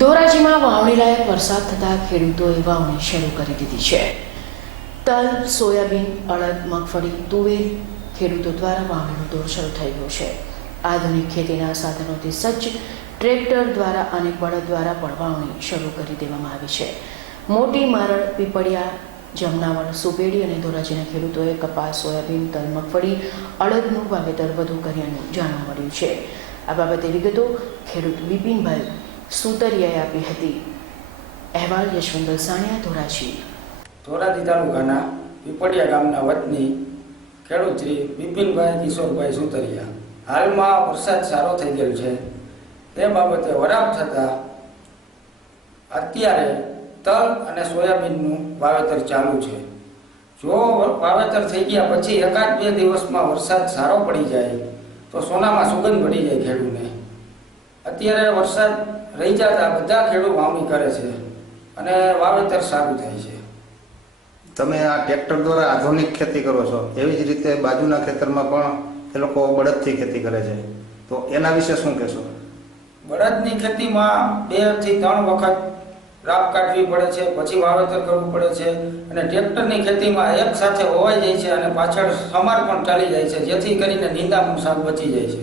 ધોરાજીમાં વાવણી લાયક વરસાદ થતાં ખેડૂતોએ વાવણી શરૂ કરી દીધી છે. તલ, સોયાબીન, અડદ, મગફળી, તુવેર ખેડૂતો દ્વારા વાવણીનો દોર શરૂ થઈ ગયો છે. આધુનિક ખેતીના સાધનોથી સજ્જ ટ્રેક્ટર દ્વારા અને બળદ દ્વારા પણ વાવણી શરૂ કરી દેવામાં આવી છે. મોટી મારળ પીપળિયા, જમનાવળ, સુપેડી અને ધોરાજીના ખેડૂતોએ કપાસ, સોયાબીન, તલ, મગફળી, અડદનું વાવેતર વધુ કર્યાનું જાણવા મળ્યું છે. આ બાબતે વિગતો ખેડૂત બિપિનભાઈ સુતરિયાએ આપી હતી. અહેવાલ યશવંત સાણિયા, ધોરાજી. ધોરાજી તાલુકાના પીપળિયા ગામના વતની ખેડૂત શ્રી બિપિનભાઈ કિશોરભાઈ સુતરિયા. હાલમાં વરસાદ સારો થઈ ગયો છે. તે બાબતે વરાપ થતાં અત્યારે તલ અને સોયાબીનનું વાવેતર ચાલુ છે. જો વાવેતર થઈ ગયા પછી એકાદ બે દિવસમાં વરસાદ સારો પડી જાય, તો સોનામાં સુગંધ પડી જાય ખેડૂતને. અત્યારે વરસાદ રહી જતા બધા ખેડૂત વાવણી કરે છે અને વાવેતર સારું થાય છે. તમે આ ટ્રેક્ટર દ્વારા આધુનિક ખેતી કરો છો એવી જ રીતે બાજુના ખેતરમાં પણ એ લોકો બળદથી ખેતી કરે છે. તો એના વિશે શું કહેશો? બળદની ખેતીમાં બેથી ત્રણ વખત રાપ કાઢવી પડે છે પછી વાવેતર કરવું પડે છે અને ટ્રેક્ટરની ખેતીમાં એક સાથે હોવાઈ જાય છે અને પાછળ સમાર પણ ચાલી જાય છે જેથી કરીને નિંદામણ શાક બચી જાય છે.